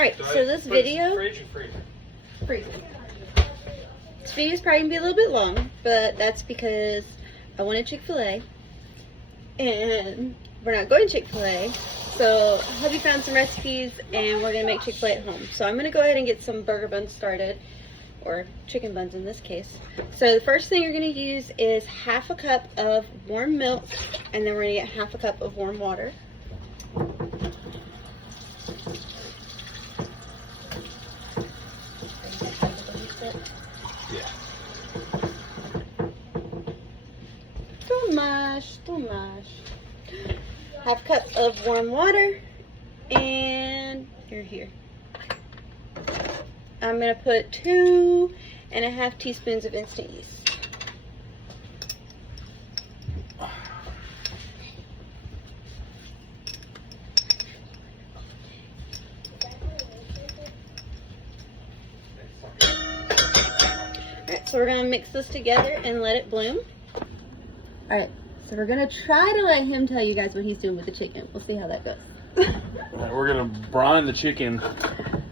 Alright, so this video... Fridge or freezer? Freezer. This video is probably going to be a little bit long, but that's because I wanted Chick-fil-A. And we're not going to Chick-fil-A. So Hubby found some recipes and we're going to make Chick-fil-A at home. So I'm going to go ahead and get some burger buns started. Or chicken buns in this case. So the first thing you're going to use is half a cup of warm milk. And then we're going to get half a cup of warm water. Yeah. Don't mash, don't mash. Half a cup of warm water, and you're here. I'm gonna put 2.5 teaspoons of instant yeast. Alright, so we're gonna mix this together and let it bloom. Alright, so we're gonna try to let him tell you guys what he's doing with the chicken. We'll see how that goes. Alright, we're gonna brine the chicken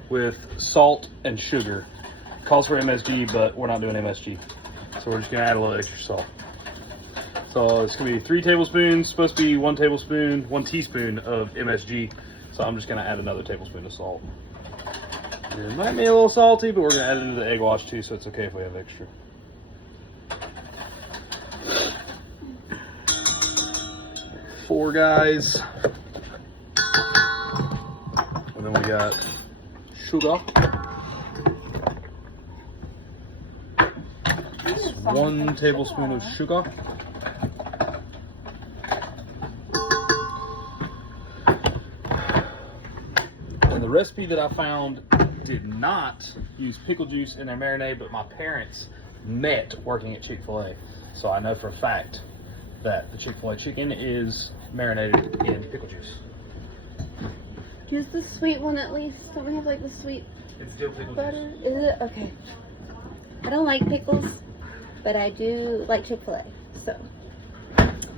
with salt and sugar. Calls for MSG, but we're not doing MSG. So we're just gonna add a little extra salt. So it's gonna be 3 tablespoons, supposed to be 1 tablespoon, 1 teaspoon of MSG. So I'm just gonna add another tablespoon of salt. It might be a little salty, but we're gonna add it into the egg wash too, so it's okay if we have extra. 4 guys. And then we got sugar. 1 tablespoon of sugar. And the recipe that I found did not use pickle juice in their marinade, but my parents met working at Chick-fil-A. So I know for a fact that the Chick-fil-A chicken is marinated in pickle juice. Use the sweet one at least. Don't we have like the sweet It's still pickle butter? juice. Is it? Okay. I don't like pickles, but I do like Chick-fil-A. So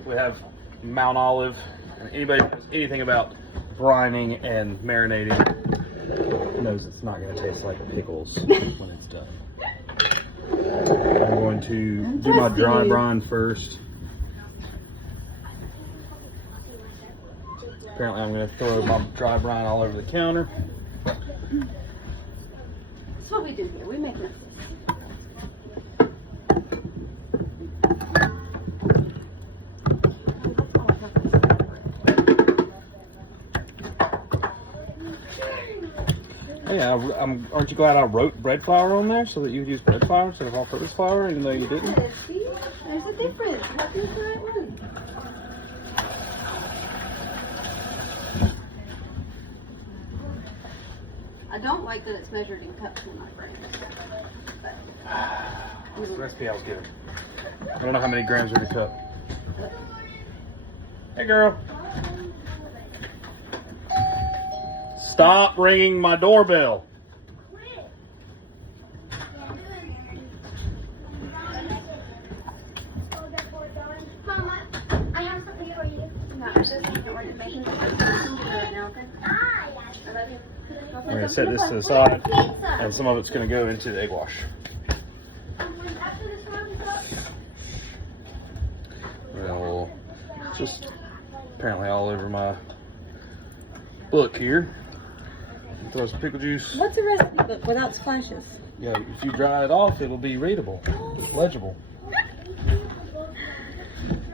We have Mount Olive, and anybody who knows anything about brining and marinating knows it's not going to taste like pickles when it's done. I'm going to do my dry brine first. Apparently I'm going to throw my dry brine all over the counter. that's what we do here. We make messes. Oh yeah, aren't you glad I wrote bread flour on there so that you would use bread flour instead of all-purpose flour, even though you didn't? See? There's a difference. What is the right one? I don't like that it's measured in cups in my brain. That's the recipe I was given. I don't know how many grams are in a cup. Hey girl. Stop ringing my doorbell. Mama, I have something for you. I'm going to set this to the side, and some of it's going to go into the egg wash. Well, just apparently all over my book here. Throw some pickle juice. What's a recipe book without splashes? Yeah, if you dry it off, it'll be readable, legible. All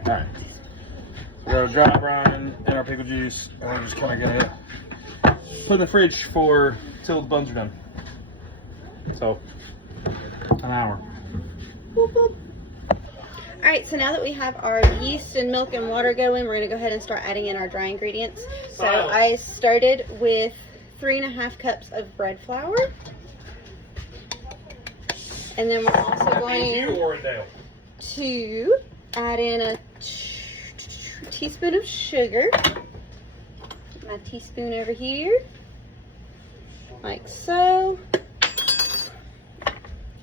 right. We got our dry brine and our pickle juice, and we're just kind of gonna put in the fridge for till the buns are done. So, an hour. Boop, boop. All right, so now that we have our yeast and milk and water going, we're gonna go ahead and start adding in our dry ingredients. So I started with 3.5 cups of bread flour. And then we're also going to add in a teaspoon of sugar. My teaspoon over here, like so.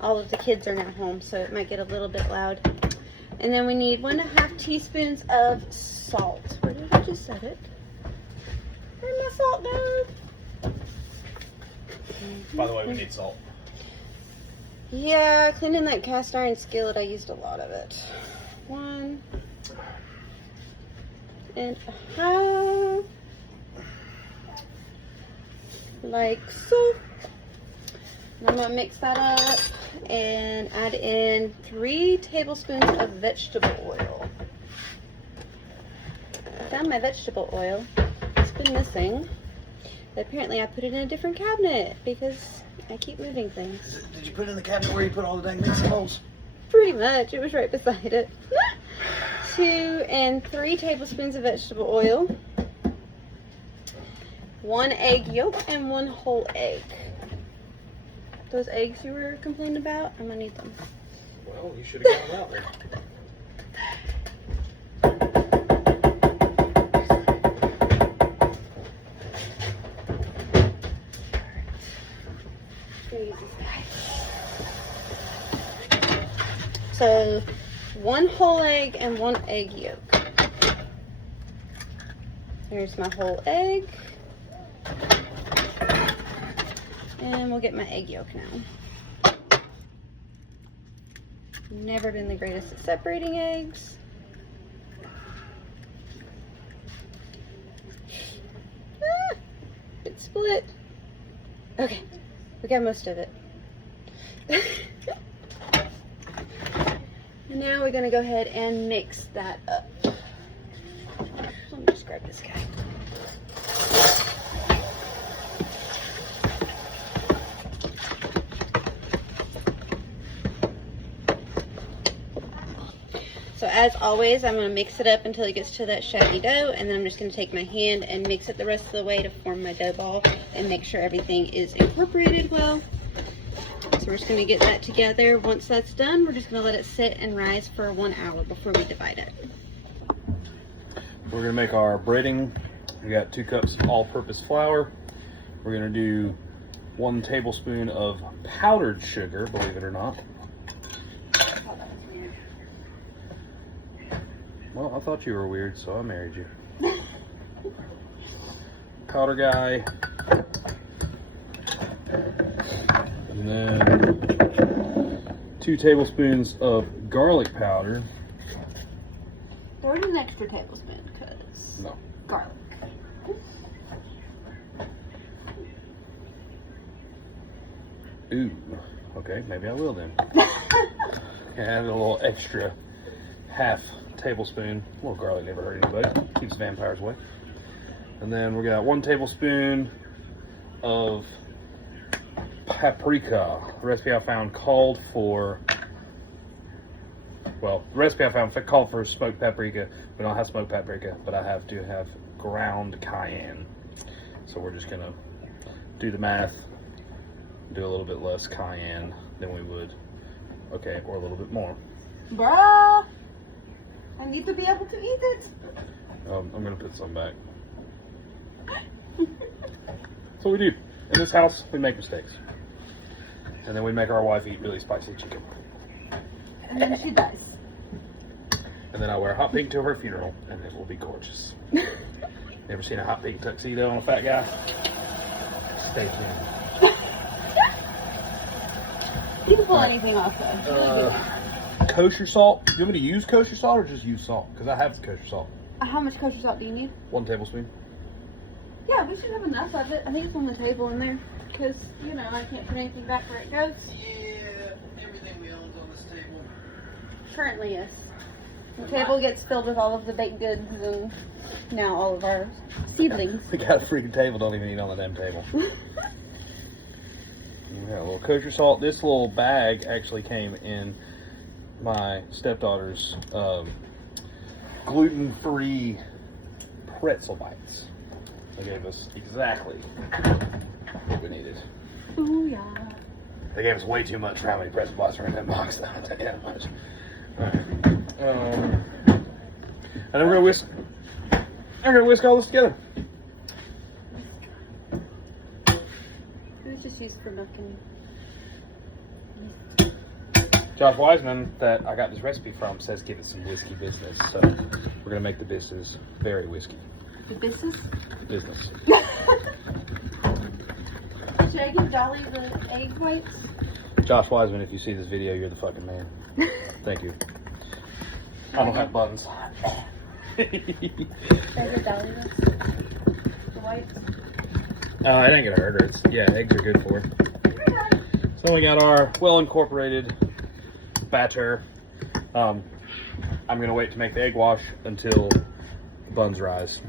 All of the kids are now home, so it might get a little bit loud. And then we need 1.5 teaspoons of salt. Where did I just set it? Where'd my salt go? By the way, we need salt. Yeah, cleaning that cast iron skillet, I used a lot of it. 1 and a half. Like so. And I'm gonna mix that up and add in 3 tablespoons of vegetable oil. I found my vegetable oil. It's been missing. But apparently I put it in a different cabinet because I keep moving things. Did you put it in the cabinet where you put all the dang mixing bowls? Pretty much. It was right beside it. 2 and 3 tablespoons of vegetable oil. 1 egg yolk and 1 whole egg. Those eggs you were complaining about, I'm gonna need them. Well, you should have got them out there. So 1 whole egg and 1 egg yolk. There's my whole egg. And we'll get my egg yolk now. Never been the greatest at separating eggs. Ah, it's split. Okay, we got most of it. And now we're gonna go ahead and mix that up. Let me just grab this guy. So as always, I'm going to mix it up until it gets to that shaggy dough, and then I'm just going to take my hand and mix it the rest of the way to form my dough ball and make sure everything is incorporated well. So we're just going to get that together. Once that's done, we're just going to let it sit and rise for 1 hour before we divide it. We're going to make our breading. We got 2 cups all-purpose flour. We're going to do 1 tablespoon of powdered sugar, believe it or not. Well, I thought you were weird, so I married you. Powder guy. And then 2 tablespoons of garlic powder. Throw in an extra tablespoon because No. garlic. Ooh. Okay, maybe I will then. Add a little extra half tablespoon. A little garlic never hurt anybody. Keeps vampires away. And then we got 1 tablespoon of paprika. The recipe I found called for, well, the recipe I found called for smoked paprika. We don't have smoked paprika, but I have to have ground cayenne. So we're just gonna do the math, do a little bit less cayenne than we would, okay, or a little bit more. Bruh, I need to be able to eat it. I'm gonna put some back. So we do. In this house, we make mistakes. And then we make our wife eat really spicy chicken. And then she dies. And then I wear hot pink to her funeral, and it will be gorgeous. Ever seen a hot pink tuxedo on a fat guy? Stay tuned. You can pull anything off though. Kosher salt. Do you want me to use kosher salt or just use salt? Because I have kosher salt. How much kosher salt do you need? 1 tablespoon. Yeah, we should have enough of it. I think it's on the table in there. Because, you know, I can't put anything back where it goes. Yeah, everything we own's on this table. Currently, yes. The table gets filled with all of the baked goods and now all of our seedlings. We got a freaking table, don't even eat on the damn table. Yeah, a little kosher salt. This little bag actually came in my stepdaughter's gluten-free pretzel bites. They gave us exactly what we needed. Ooh, yeah. They gave us way too much for how many pretzel bites are in that box. I'll tell you that much. Alright. And then we're gonna whisk all this together. It was just used for milking. Josh Wiseman, that I got this recipe from, says give it some whiskey business. So we're gonna make the business very whiskey. The business? Business. Should I give Dolly the egg whites? Josh Wiseman, if you see this video, you're the fucking man. Thank you. I don't have buttons. Should I give Dolly the whites? It ain't gonna hurt her. Yeah, eggs are good for her. So we got our well incorporated batter. I'm gonna wait to make the egg wash until the buns rise.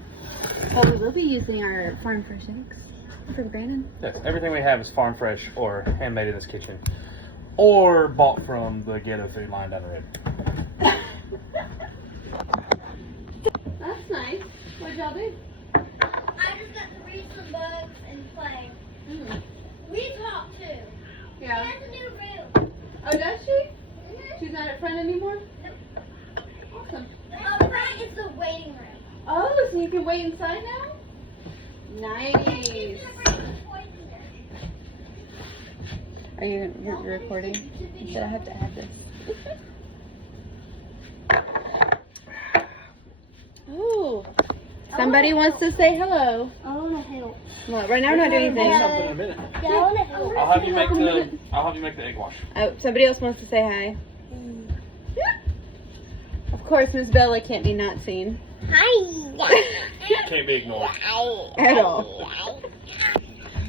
Well, we will be using our farm fresh eggs for Brandon. Yes, everything we have is farm fresh or handmade in this kitchen, or bought from the ghetto food line down the road. That's nice. What did y'all do? I just got to read some books and play. We talk too. She Yeah. has a new room. Oh, does she? She's not at front anymore? Awesome. Up front is the waiting room. Oh, so you can wait inside now? Nice. Are you you're recording? You said I have to add this. Oh, somebody wants to say hello. I want to help. Well, right now we're not doing anything. Something in a minute. Yeah, I want to help. I'll have you make the egg wash. Oh, somebody else wants to say hi. Of course, Miss Bella can't be not seen Hi. Can't be ignored. at all.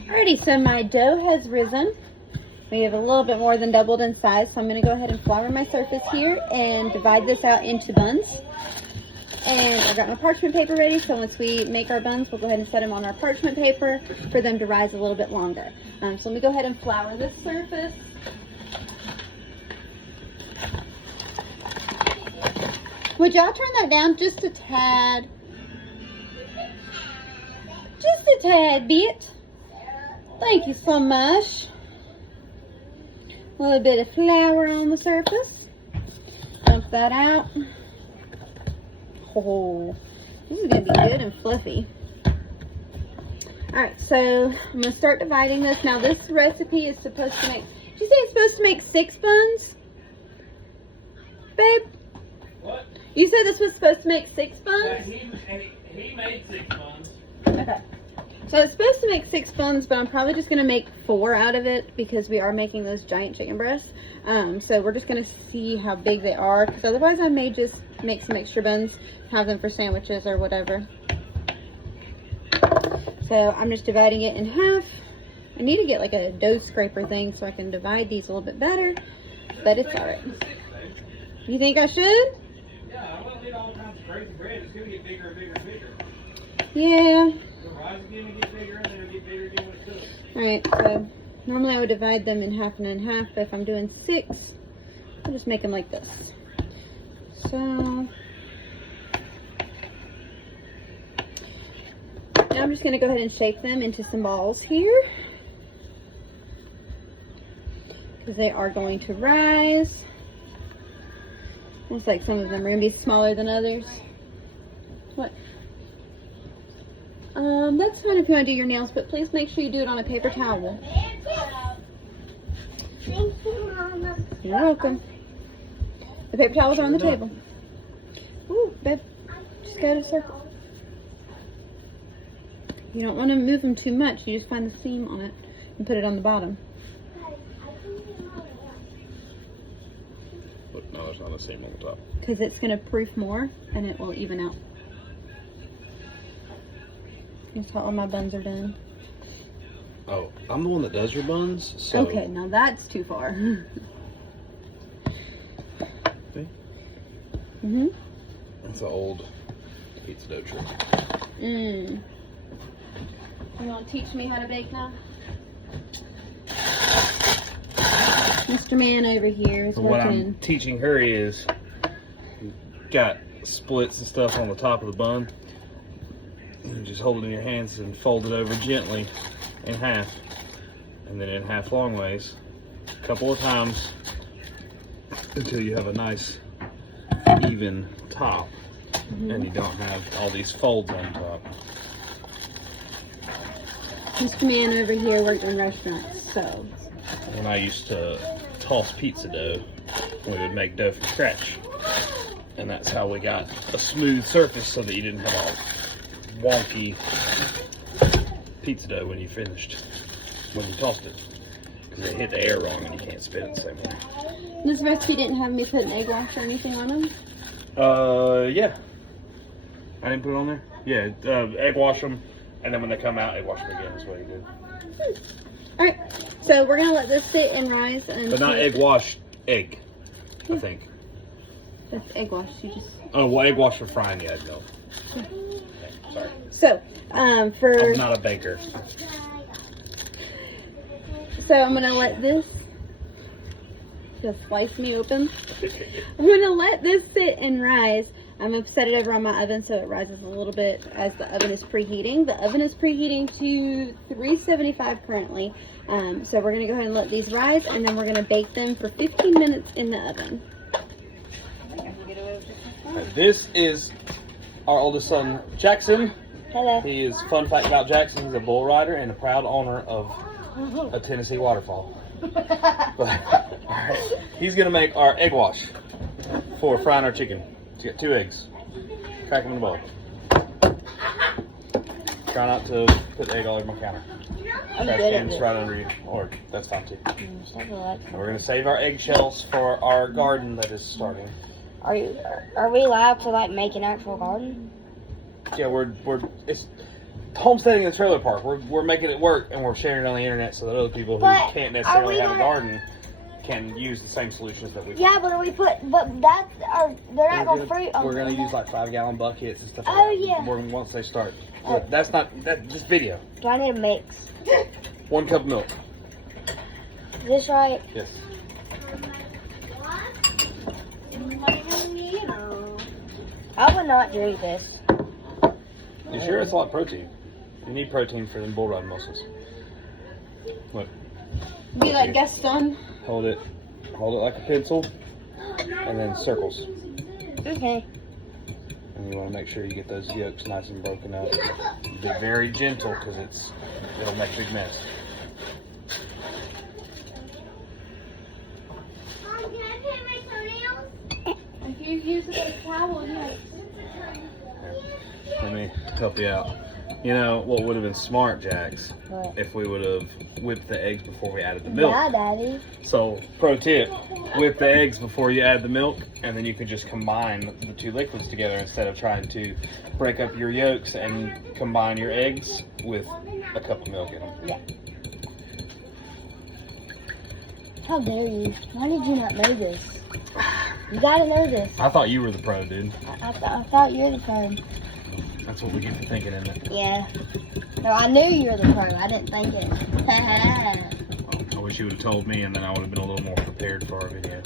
Alrighty, so my dough has risen. We have a little bit more than doubled in size, so I'm going to go ahead and flour my surface here and divide this out into buns. And I've got my parchment paper ready, so once we make our buns, we'll go ahead and set them on our parchment paper for them to rise a little bit longer. So let me go ahead and flour this surface. Would y'all turn that down just a tad? Just a tad bit. Thank you so much. A little bit of flour on the surface. Dump that out. Oh, this is going to be good and fluffy. Alright, so I'm going to start dividing this. Now this recipe is supposed to make, did you say it's supposed to make 6 buns? Babe? What? You said this was supposed to make 6 buns? He made 6 buns. Okay. So it's supposed to make 6 buns, but I'm probably just going to make 4 out of it because we are making those giant chicken breasts. So we're just going to see how big they are, because otherwise I may just make some extra buns, have them for sandwiches or whatever. So I'm just dividing it in half. I need to get like a dough scraper thing so I can divide these a little bit better, but it's alright. You think I should? Yeah, I don't need all the time to scrape the bread. It's going to get bigger and bigger and bigger. Yeah. It'll rise again and get bigger, and then it'll get bigger again when it's cooked. Alright, so normally I would divide them in half and in half, but if I'm doing 6, I'll just make them like this. So, now I'm just going to go ahead and shape them into some balls here, because they are going to rise. Looks like some of them are going to be smaller than others. What? That's fine if you want to do your nails, but please make sure you do it on a paper towel. Thank you, Mama. You're welcome. The paper towels are on the table. Ooh, babe, just go to circle. You don't want to move them too much. You just find the seam on it and put it on the bottom. But no, there's not a seam on the top. Because it's going to proof more and it will even out. That's how all my buns are done. Oh, I'm the one that does your buns, so... Okay, now that's too far. See? Mm-hmm. That's an old pizza dough trick. You want to teach me how to bake now? Mr. Man over here is What I'm working. teaching her is, got splits and stuff on the top of the bun. And just hold it in your hands and fold it over gently in half. And then in half long ways. A couple of times until you have a nice even top. And you don't have all these folds on top. Mr. Man over here worked in restaurants, so. When I used to toss pizza dough, we would make dough from scratch. And that's how we got a smooth surface so that you didn't have all wonky pizza dough when you finished. when you tossed it. Because it hit the air wrong and you can't spit it the same way. This recipe didn't have me put an egg wash or anything on them. Yeah. I didn't put it on there? Yeah, egg wash them, and then when they come out, egg wash them again is what you did. Alright, so we're going to let this sit and rise. And But not egg wash, egg, I think. That's egg wash. You just. Oh, well, egg wash for frying, yeah, no. Okay, sorry. So, I'm not a baker. So I'm going to let this. Just slice me open. I'm going to let this sit and rise. I'm going to set it over on my oven so it rises a little bit as the oven is preheating. The oven is preheating to 375 currently. So we're going to go ahead and let these rise, and then we're going to bake them for 15 minutes in the oven. This is our oldest son, Jackson. Hello. He is, fun fact about Jackson, he's a bull rider and a proud owner of a Tennessee waterfall. But, all right, he's going to make our egg wash for frying our chicken. So you get 2 eggs. Crack them in the bowl. Try not to put the egg all over my counter. I'm Trash good at can's this. right under you, or that's fine too. Something like And we're going to save our eggshells for our garden that is starting. Are we allowed to like make an actual garden? Yeah, it's homesteading in the trailer park. We're making it work, and we're sharing it on the internet so that other people who But can't are necessarily we have a gonna- garden can use the same solutions that we. Yeah, but they're not gonna fruit. We're gonna use like 5-gallon buckets and stuff. Oh, like that. yeah. Once they start. But that's not just video. Do I need a mix? 1 cup of milk. Is this right? Yes. I would not drink this. You sure it's a lot of protein? You need protein for them bull riding muscles. Look, Be like Gaston. hold it like a pencil, and then circles. Okay. And you want to make sure you get those yolks nice and broken up. Be very gentle because it'll make a big mess. If you use it as a towel, yes. Let me help you out. You know what would have been smart, Jax, What? if we would have whipped the eggs before we added the milk. Yeah, Daddy. So, pro tip, whip the eggs before you add the milk, and then you could just combine the 2 liquids together instead of trying to break up your yolks and combine your eggs with a cup of milk in them. Yeah. How dare you? Why did you not know this? You gotta know this. I thought you were the pro, dude. I thought you were the pro. That's what we get for thinking, isn't it? Yeah. No, I knew you were the pro. I didn't think it. I wish you would have told me, and then I would have been a little more prepared for our video.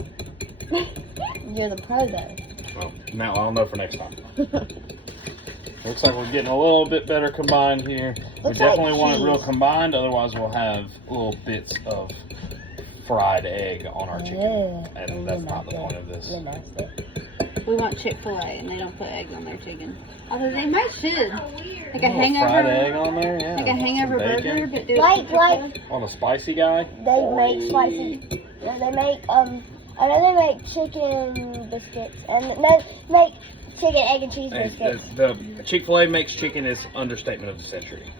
You're the pro, though. Well, now I'll know for next time. Looks like we're getting a little bit better combined here. We Looks like definitely want it real cheese. combined, otherwise we'll have little bits of fried egg on our chicken. Yeah. And that's not the point of this. You're nasty. We want Chick-fil-A, and they don't put eggs on their chicken. Although they might should. Like a Little hangover. fried egg on there, yeah. Like a hangover Some burger, bacon. but do it Like- Chick-fil-A. On a spicy guy? They make spicy. They make I know they make chicken biscuits and they make chicken egg and cheese biscuits. The Chick-fil-A makes chicken is understatement of the century.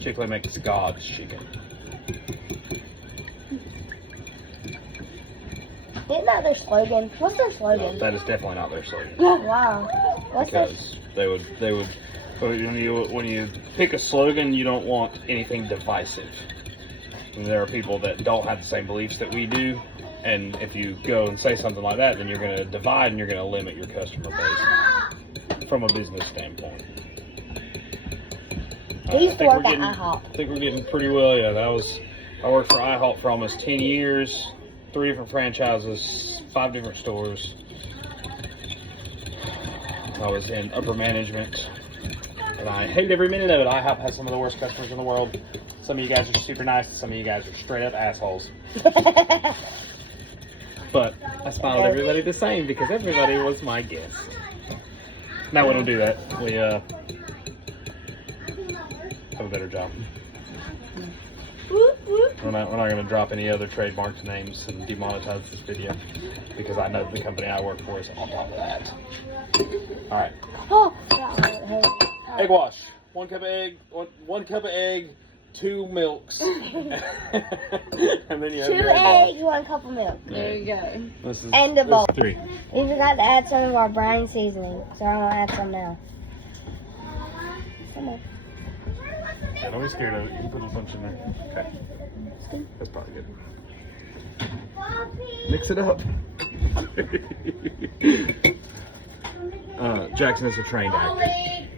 Chick-fil-A makes God's chicken. Isn't that their slogan? What's their No, slogan? that is definitely not their slogan. Wow. What's their? Because they would when you pick a slogan, you don't want anything divisive. And there are people that don't have the same beliefs that we do, and if you go and say something like that, then you're going to divide and you're going to limit your customer base from a business standpoint. We used to work at I IHOP. think we're getting pretty well. Yeah, I worked for IHOP for almost 10 years, 3 different franchises, 5 different stores. I was in upper management, and I hate every minute of it. IHOP has some of the worst customers in the world. Some of you guys are super nice, some of you guys are straight up assholes. But I smiled at everybody the same because everybody was my guest. Now we don't do that. We have a better job. We're not going to drop any other trademarked names and demonetize this video because I know the company I work for is on top of that. All right. Oh. Egg wash. 1 cup of egg. 1 cup of egg. 2 milks. And then you have 2 your egg wash. eggs, 1 cup of milk. There you go. This is, And a this bowl. is 3. We forgot to add some of our brine seasoning, so I'm gonna add some now. Come on. Yeah, don't be scared of it. You can put a bunch in there. Okay. That's probably good. Mix it up. Jackson is a trained actor.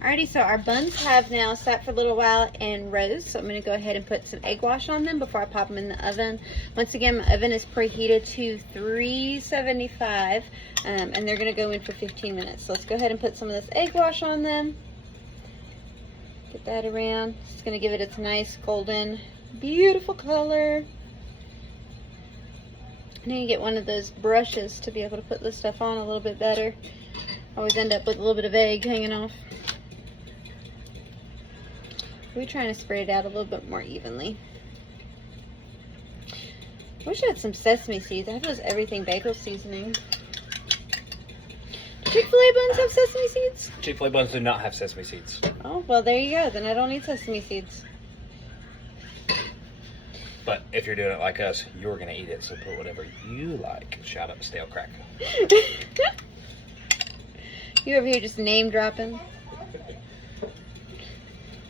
Alrighty, so our buns have now sat for a little while and rose, so I'm going to go ahead and put some egg wash on them before I pop them in the oven. Once again, my oven is preheated to 375, and they're going to go in for 15 minutes. So let's go ahead and put some of this egg wash on them. Get that around. It's going to give it its nice golden, beautiful color. I need to get one of those brushes to be able to put this stuff on a little bit better. I always end up with a little bit of egg hanging off. We're trying to spread it out a little bit more evenly. I wish I had some sesame seeds. I have those everything bagel seasoning. Do Chick-fil-A buns have sesame seeds? Chick-fil-A buns do not have sesame seeds. Oh, well, there you go. Then I don't need sesame seeds. But if you're doing it like us, you're going to eat it. So put whatever you like. Shout out to Stale Crack. You over here just name dropping.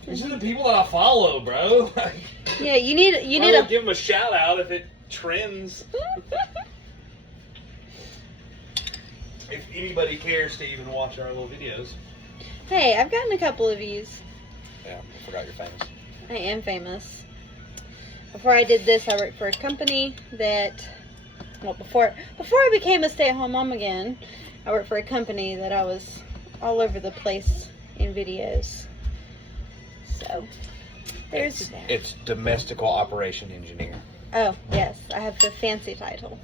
These are the people that I follow, bro. Yeah, you need I to will give them a shout out if it trends. If anybody cares to even watch our little videos. Hey, I've gotten a couple of views. Yeah, I forgot you're famous. I am famous. Before I did this, I worked for a company that, well, before I became a stay-at-home mom again, I worked for a company that I was all over the place in videos. So, there's that. It's domestical operation engineer. Oh, yes, I have the fancy title.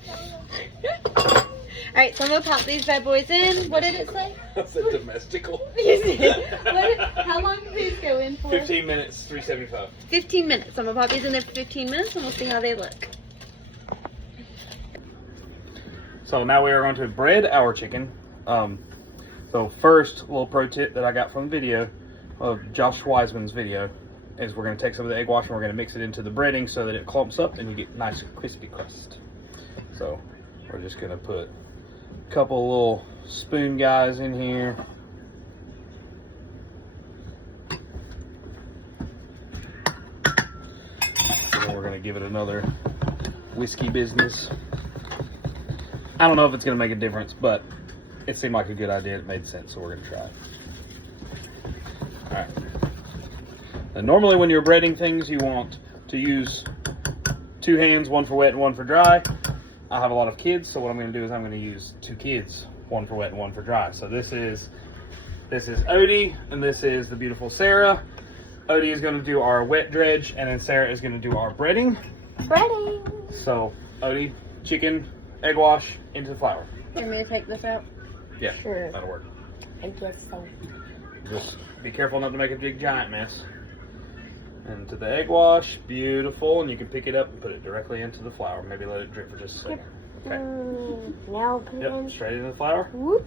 Alright, so I'm going to pop these bad boys in. What did it say? That's a domestical. How long did these go in for? 15 minutes, 375. 15 minutes. I'm going to pop these in there for 15 minutes and we'll see how they look. So now we are going to bread our chicken. So first, a little pro tip that I got from the video of Josh Wiseman's video is we're going to take some of the egg wash and we're going to mix it into the breading so that it clumps up and you get nice crispy crust. So we're just going to put a couple little spoon guys in here. And we're going to give it another whiskey business. I don't know if it's going to make a difference, but it seemed like a good idea. It made sense, so we're going to try it. Alright. Now, normally when you're breading things, you want to use 2 hands, one for wet and one for dry. I have a lot of kids, so what I'm going to do is I'm going to use 2 kids, one for wet and one for dry. So this is Odie, and this is the beautiful Sarah. Odie is going to do our wet dredge, and then Sarah is going to do our breading. Breading. So, Odie, chicken, egg wash, into the flour. You want me to take this out? Yeah, Sure. that'll work. I guess so. Just be careful not to make a big giant mess. Into the egg wash, beautiful, and you can pick it up and put it directly into the flour. Maybe let it drip for just a second. Okay. Now put it Yep, in. straight into the flour. Whoop.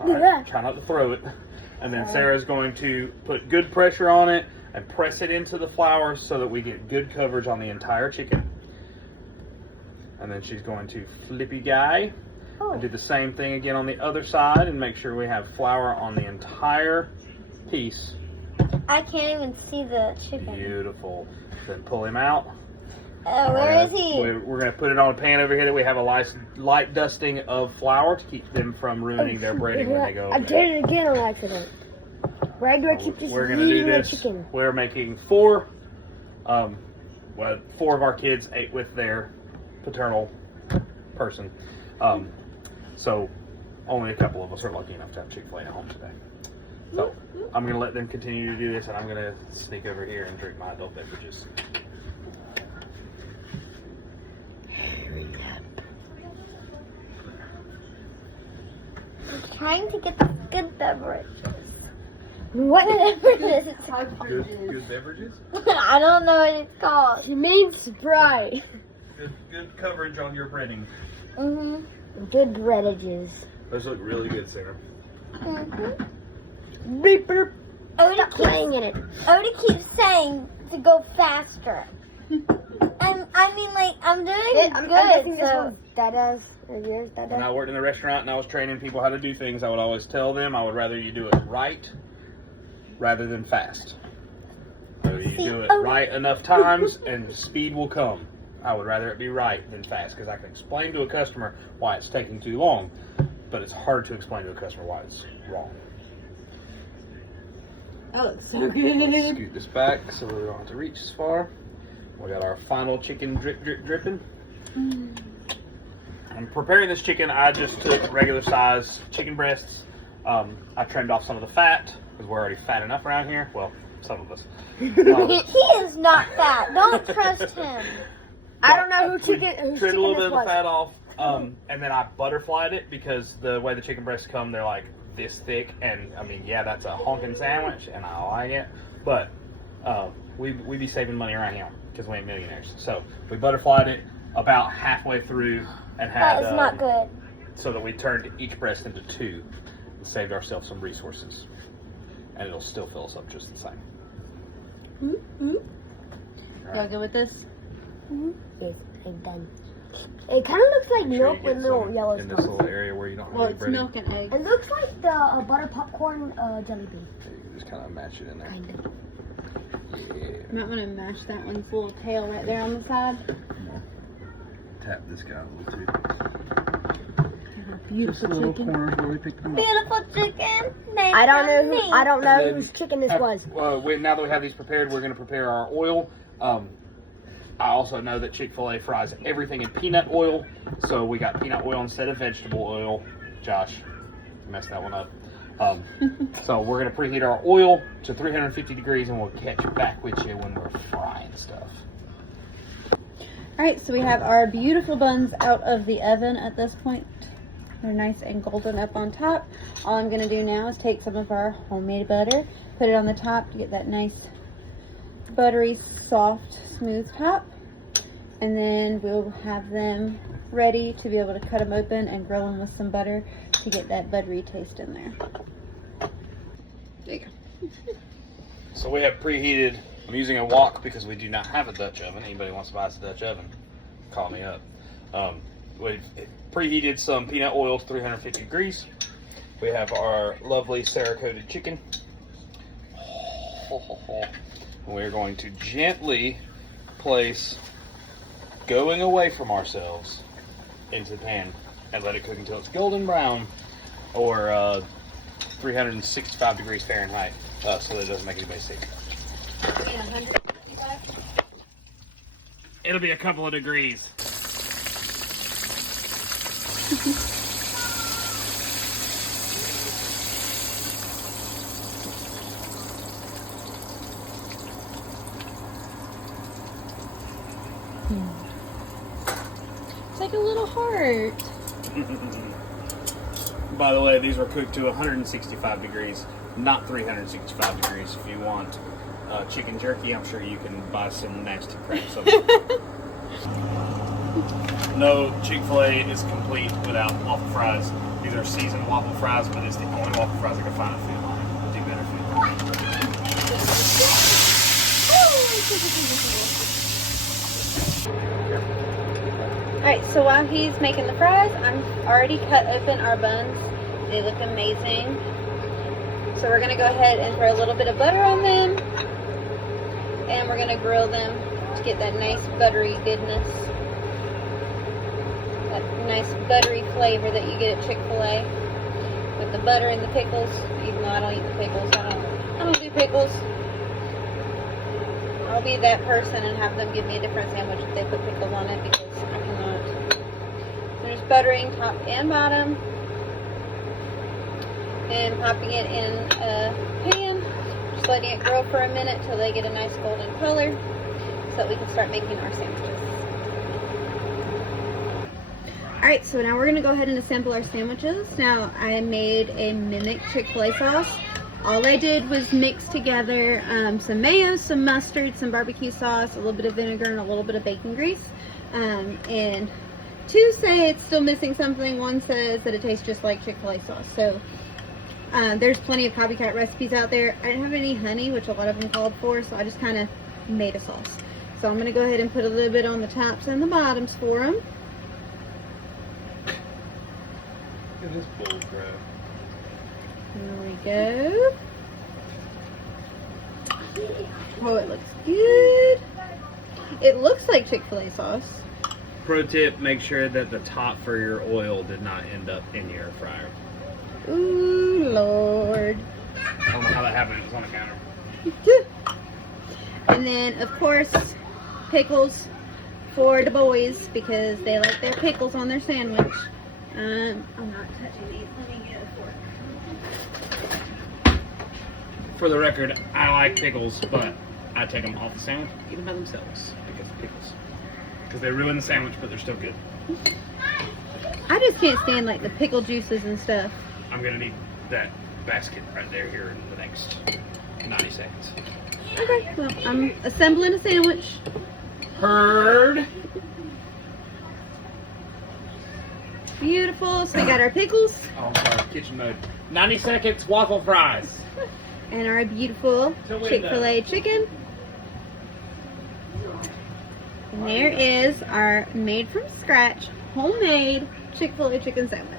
All right, try not to throw it. And then Sarah's going to put good pressure on it and press it into the flour so that we get good coverage on the entire chicken. And then she's going to flippy guy and do the same thing again on the other side and make sure we have flour on the entire piece. I can't even see the chicken. Beautiful. Then pull him out. Where is he? We're going to put it on a pan over here that we have a light dusting of flour to keep them from ruining their breading when they go over I there. did it again on accident. Regular chicken. We're going to do this. Chicken. We're making 4. 4 of our kids ate with their paternal person. So only a couple of us are lucky enough to have Chick-fil-A at home today. So I'm going to let them continue to do this, and I'm going to sneak over here and drink my adult beverages. I'm trying to get the good beverages. Whatever it is. Good beverages? I don't know what it's called. It means Sprite. Good coverage on your breading. Good beverages. Those look really good, Sarah. Beep, beep. Stop playing in it. Odie keeps saying to go faster. I'm doing good. So Dada's or yours, Dada. When I worked in the restaurant and I was training people how to do things, I would always tell them I would rather you do it right rather than fast. Rather you do it right enough times and speed will come. I would rather it be right than fast because I can explain to a customer why it's taking too long, but it's hard to explain to a customer why it's wrong. That looks so good. Scoot this back so we don't have to reach as far. We got our final chicken dripping. I'm preparing this chicken. I just took regular size chicken breasts. I trimmed off some of the fat because we're already fat enough around here. Well, some of us. He is not fat. Don't trust him. I don't know whose Trimmed chicken a little bit of the was. fat off, and then I butterflied it because the way the chicken breasts come, they're like this thick. And I mean, yeah, that's a honking sandwich, and I like it. But we be saving money around here because we ain't millionaires. So we butterflied it about halfway through and had That is not good. so that we turned each breast into 2 and saved ourselves some resources. And it'll still fill us up just the same. Y'all good with this? Yes, I'm done. It kind of looks like milk with little yellow in this stuff. little area where you don't have Well, any it's breading. milk and egg. It looks like the butter popcorn jelly bean. You just kind of match it in there. Kind of. Yeah. You might want to mash that one's little tail right there on the side. Tap this guy a little too. Beautiful chicken. corner where we picked them up. Beautiful chicken. I don't know whose chicken this was. Now that we have these prepared, we're going to prepare our oil. I also know that Chick-fil-A fries everything in peanut oil, so we got peanut oil instead of vegetable oil. Josh, messed that one up. So we're going to preheat our oil to 350 degrees, and we'll catch back with you when we're frying stuff. Alright, so we have our beautiful buns out of the oven at this point. They're nice and golden up on top. All I'm going to do now is take some of our homemade butter, put it on the top to get that nice buttery, soft, smooth top. And then we'll have them ready to be able to cut them open and grill them with some butter to get that buttery taste in there. There you go. So we have preheated. I'm using a wok because we do not have a Dutch oven. Anybody wants to buy us a Dutch oven, call me up. We've preheated some peanut oil to 350 degrees. We have our lovely Cerakoted chicken. We're going to gently place, going away from ourselves, into the pan and let it cook until it's golden brown, or 365 degrees Fahrenheit, so that it doesn't make anybody sick. It'll be a couple of degrees. It's like a little heart. By the way, these were cooked to 165 degrees, not 365 degrees. If you want chicken jerky, I'm sure you can buy some nasty crap somewhere. No, Chick-fil-A is complete without waffle fries. These are seasoned waffle fries, but it's the only waffle fries I can find at Food Line. Do better Food Line. Alright, so while he's making the fries, I'm already cut open our buns. They look amazing. So we're going to go ahead and throw a little bit of butter on them. And we're going to grill them to get that nice buttery goodness. That nice buttery flavor that you get at Chick-fil-A. With the butter and the pickles. Even though I don't eat the pickles. I don't do pickles. I'll be that person and have them give me a different sandwich if they put pickles on it, because I cannot. So just buttering top and bottom. And popping it in a pan. Just letting it grill for a minute till they get a nice golden color, so that we can start making our sandwiches. Alright, so now we're going to go ahead and assemble our sandwiches. Now, I made a mimic Chick-fil-A sauce. All I did was mix together some mayo, some mustard, some barbecue sauce, a little bit of vinegar, and a little bit of bacon grease. And two say it's still missing something. One says that it tastes just like Chick-fil-A sauce. So There's plenty of copycat recipes out there. I didn't have any honey, which a lot of them called for, so I just kind of made a sauce. So I'm going to go ahead and put a little bit on the tops and the bottoms for them. Look at this bull crap. There we go. Oh, it looks good. It looks like Chick-fil-A sauce. Pro tip, make sure that the top for your oil did not end up in your air fryer. Ooh, Lord. I don't know how that happened. It was on the counter. And then, of course, pickles for the boys because they like their pickles on their sandwich. I'm not touching these. Let me get a fork. For the record, I like pickles, but I take them off the sandwich, eat them by themselves because of pickles. Because they ruin the sandwich, but they're still good. I just can't stand like the pickle juices and stuff. I'm gonna need that basket right there here in the next 90 seconds. Okay, well, I'm assembling a sandwich. Heard. Beautiful. So we got our pickles Oh, I'm sorry, kitchen mode. 90 seconds, waffle fries. and our beautiful Chick-fil-A chicken. And there is our made from scratch, homemade Chick-fil-A chicken sandwich.